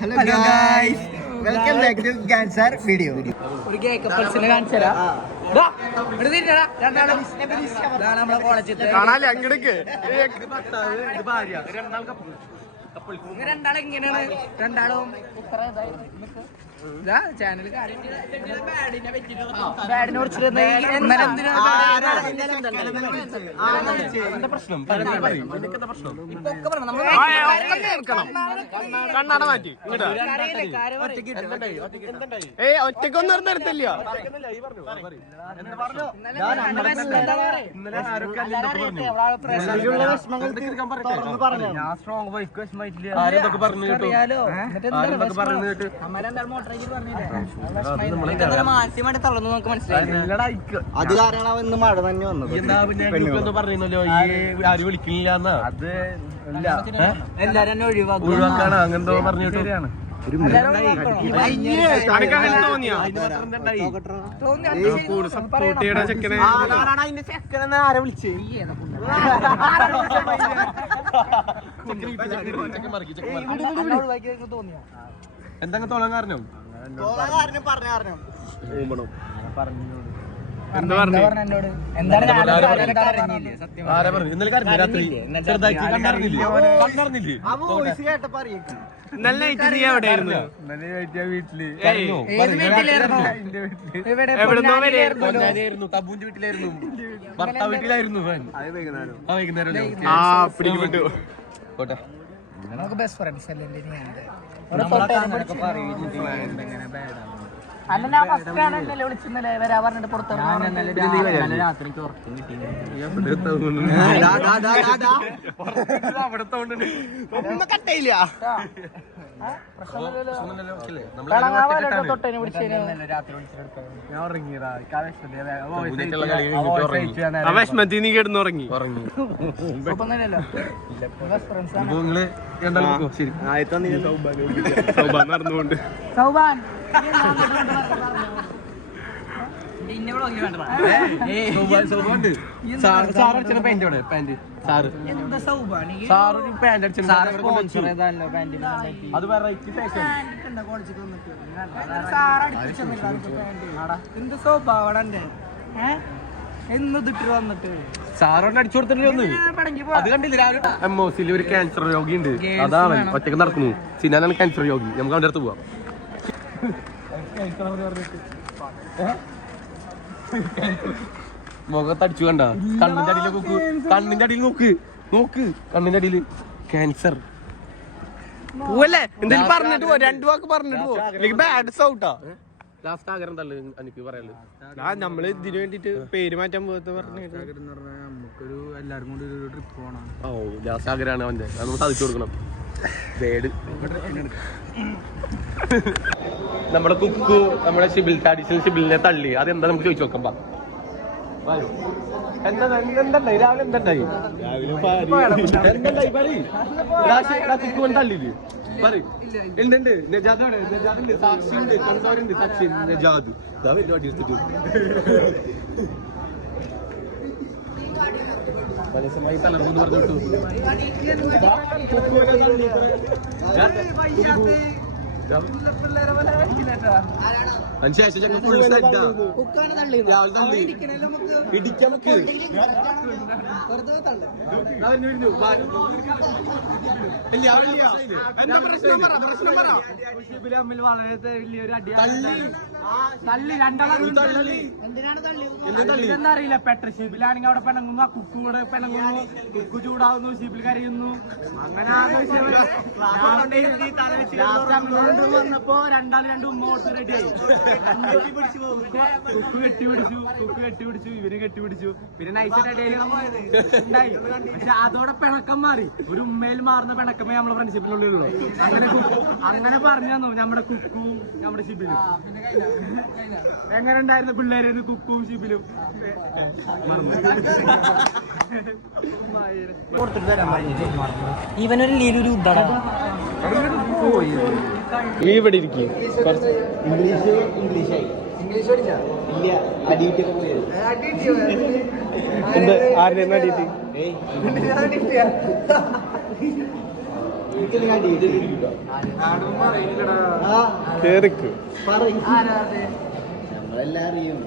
Hello guys, welcome back to ഗാൻസർ video. ഒരു gay കപ്പിൾസിനെ കാണിച്ചു തരാം. നമ്മളെ കോളേജിൽ കാണാല്ലേ അങ്ങടക്ക് രണ്ടാളും ഇങ്ങനെയാണ്. രണ്ടാളും ചാനൽ ബാഡിനെ കുറിച്ചിട്ട് കണ്ണാട മാറ്റി ഒറ്റക്കൊന്നും നിർത്തില്ല. അത് കാരണം ഇന്ന് മഴ തന്നെ വന്നത്. പറഞ്ഞല്ലോ ആരും വിളിക്കുന്നില്ല. അത് എല്ലാരും ഒഴിവാക്കാണ് അങ്ങനെന്തോ പറഞ്ഞിട്ട് ആരെ വിളിച്ചേ? എന്താ തോന്നാൻ കാരണം എന്താ പറഞ്ഞു? ആരാ പറഞ്ഞു? ഇന്നലെ കരഞ്ഞു രാത്രി ചെറുതായിട്ട് കണ്ടറിഞ്ഞില്ലേ? നല്ല നൈറ്റ് നീ എവിടെയായിരുന്നു? വീട്ടിലായിരുന്നു, തബുവിന്റെ വീട്ടിലായിരുന്നു, ഭർത്താവ് വീട്ടിലായിരുന്നു. വൈകുന്നേരം പോട്ടെ. നമുക്ക് ബെസ്റ്റ് ഫ്രണ്ട്സ് അല്ലേ? വരാ പറഞ്ഞിട്ട് പുറത്തു വിഷമത്തി നീ കിടന്നുറങ്ങി. നടന്നുകൊണ്ട് എന്ത് സ്വഭാവണന്റെ എന്നിട്ട് വന്നിട്ട് സാറോട് അടിച്ചു കൊടുത്തിട്ടില്ല ഒന്ന്. അത് കണ്ടില്ല എംഒസിൽ ഒരു ക്യാൻസർ രോഗി ഉണ്ട്. അതാണ് ഒറ്റക്ക് നടക്കുന്നു. സിനാനാണ് ക്യാൻസർ രോഗി. നമുക്ക് അവന്റെ അടുത്ത് പോവാം. മുഖത്തടിച്ചു കണ്ട കണ്ണിന്റെ അടിയിൽ നോക്ക്. കണ്ണിന്റെ അടിയിൽ നോക്ക് കണ്ണിന്റെ അടിയിൽ ക്യാൻസർ. പോവല്ലേ? എന്തെങ്കിലും പറഞ്ഞിട്ട് പോ. 2 വാക്ക് പറഞ്ഞിട്ട് പോ. എനിക്ക് ബാഡ് സൗട്ടാ. ലാസ്റ്റ് ആഗ്രഹം തള്ളു എനിക്ക് പറയാനുള്ളത്. നമ്മള് ഇതിനു വേണ്ടിട്ട് പേര് മാറ്റാൻ പോകത്ത് പറഞ്ഞു. നമുക്കൊരു എല്ലാരും കൂടി ഒരു ട്രിപ്പ് പോകണം. ഓ ലാസ്റ്റ് ആഗ്രഹമാണ് അവന്റെ. അത് നമുക്ക് സാധിച്ചു കൊടുക്കണം. പേട് നമ്മുടെ കുക്കു നമ്മുടെ ഷിബിലിനെ തള്ളി. അതെന്താ നമുക്ക് ചോദിച്ചു നോക്കാം. എന്താണ്ടായി രാവിലെ? എന്താണ്ടായി കുക്കുവൻ തള്ളിയില്ലേ? പറയും എന്തുണ്ട്? നജാദാണ്, നജാദുണ്ട്, സാക്ഷിയുണ്ട്, കണ്ടവരുണ്ട്, സാക്ഷി നജാദ്. ഇതാ വലിയ അടി എടുത്തിട്ട് മനസ്സമായി തളർന്നു പറഞ്ഞിട്ടു. അതിനുശേഷം ഫുൾ സെറ്റാ. ഇടിക്കാൻ വളരെ വലിയൊരു അടിയാറിയില്ല. പെട്ര ഷീപ്പിലാണെങ്കിൽ അവിടെ പിണങ്ങുന്നു, കുക്കു കൂടെ പിണങ്ങുന്നു, കുക്കു ചൂടാവുന്നു, ഷീപ്പിൽ കരയുന്നു. അങ്ങനെ വന്നപ്പോ രണ്ടാളും ഉമ്മ കൊടുത്ത് റെഡിയായി. കുക്കു കെട്ടിപിടിച്ചു, ഇവര് കെട്ടിപിടിച്ചു. പിന്നെ നൈസായിട്ട് ഉണ്ടായി. പക്ഷെ അതോടെ പിണക്കം മാറി. ഒരു ഉമ്മയിൽ മാറുന്ന പിണക്കമേ നമ്മളെ ഫ്രണ്ട്ഷിപ്പിനുള്ളിലുള്ളൂ. അങ്ങനെ പറഞ്ഞു തന്നു നമ്മുടെ കുക്കും നമ്മുടെ ഷിബിലും. എങ്ങനെ ഉണ്ടായിരുന്നു പിള്ളേര് കുക്കും ഷിബിലും? ഇവനൊരു ലീലൊരു ഉദ്ധാട നീ ഇവിടെ ഇരിക്കും. ഇംഗ്ലീഷായി ഇല്ല അടിയിട്ടൊക്കെ പോയി. എന്ത് ആരുടെ അടിയിട്ട്? കേറിക്ക് നമ്മളെല്ലാം അറിയും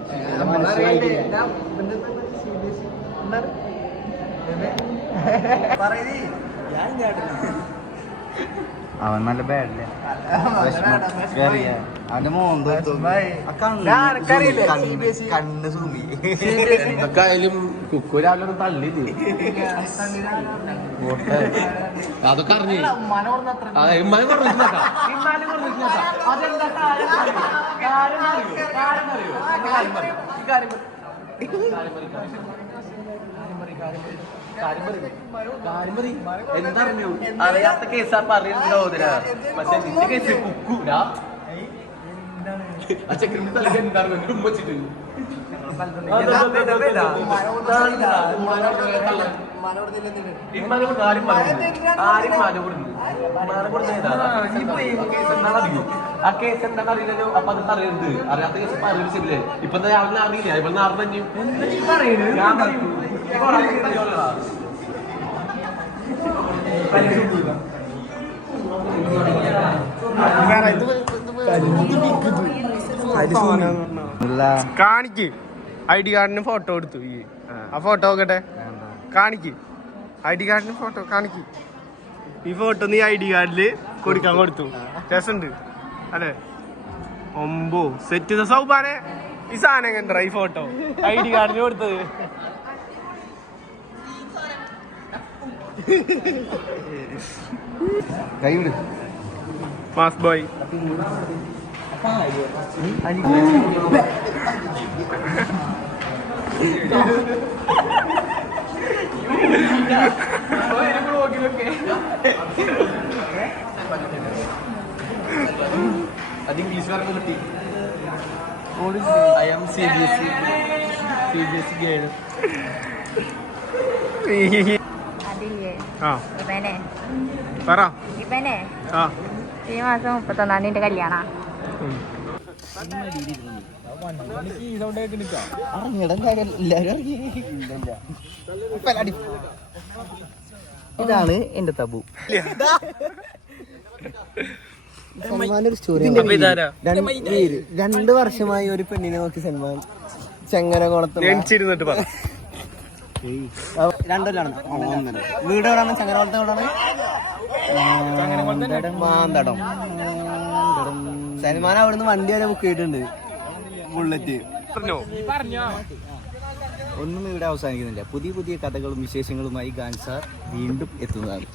അവൻ നല്ല ബാഡല്ലേ അവന്റെ കണ്ണ് സൂമി ഇതൊക്കെ ആയാലും കുക്കു രാവിലെ ഒന്ന് തള്ളിയില്ലേ അതൊക്കെ അറിഞ്ഞു ഇമ്മാനെ പറഞ്ഞു എന്തറിഞ്ഞു അറിയാത്ത കേസാ പറയുന്നുണ്ടോ പക്ഷെ നിന്റെ കേസ് കുക്കൂരാ ചെക്കൻ തലക്ക് എന്തായിരുന്നു എന്റെ ഉമ്മ വെച്ചിട്ട് ആ കേസ് എന്താണെന്ന് അറിയില്ലല്ലോ അപ്പൊ അത് അറിയരുത് അറിയാത്ത കേസ് പറയില്ലേ ഇപ്പൊ രാവിലെ അറിയില്ല ഇപ്പൊ നാളെ തന്നെ കാണിക്ക് ഐ ഡി കാർഡിന് ഫോട്ടോ എടുത്തു ഈ ആ ഫോട്ടോ നോക്കട്ടെ കാണിക്ക് ഐ ഡി കാർഡിന് ഫോട്ടോ കാണിക്ക് ഈ ഫോട്ടോ നീ ഐ ഡി കാർഡില് കൊടുക്കാൻ കൊടുത്തു രസമുണ്ട് അല്ലേ ഒമ്പോ സെറ്റ് സൗബാനെ ഈ സാധനം കണ്ട ഈ ഫോട്ടോ ഐ ഡി കാർഡിന് കൊടുത്തത് കൈവിട് മാസ് ബോയ് അത് ഇംഗ്ലീഷുകാർക്ക് കിട്ടി ഐ എം CBSE ഗേഡ് പറ ഈ മാസം 31-ാം തീയതി കല്യാണ ഇതാണ് എന്റെ തബു. സൽമാനൊരു സ്റ്റോറി. 2 വർഷമായി ഒരു പെണ്ണിനെ നോക്കി സൽമാൻ ചങ്ങനകുളത്ത് രണ്ടൊല്ലാണ് വീട് എവിടെയാണ്? ചങ്ങനകുളത്ത് എവിടെയാണ്? മാന്തടം. സൽമാൻ അവിടുന്ന് വണ്ടി വരെ ബുക്ക് ചെയ്തിട്ടുണ്ട്, ബുള്ളറ്റ്. ഒന്നും ഇവിടെ അവസാനിക്കുന്നില്ല. പുതിയ പുതിയ കഥകളും വിശേഷങ്ങളുമായി ഗാൻസാർ വീണ്ടും എത്തുന്നതാണ്.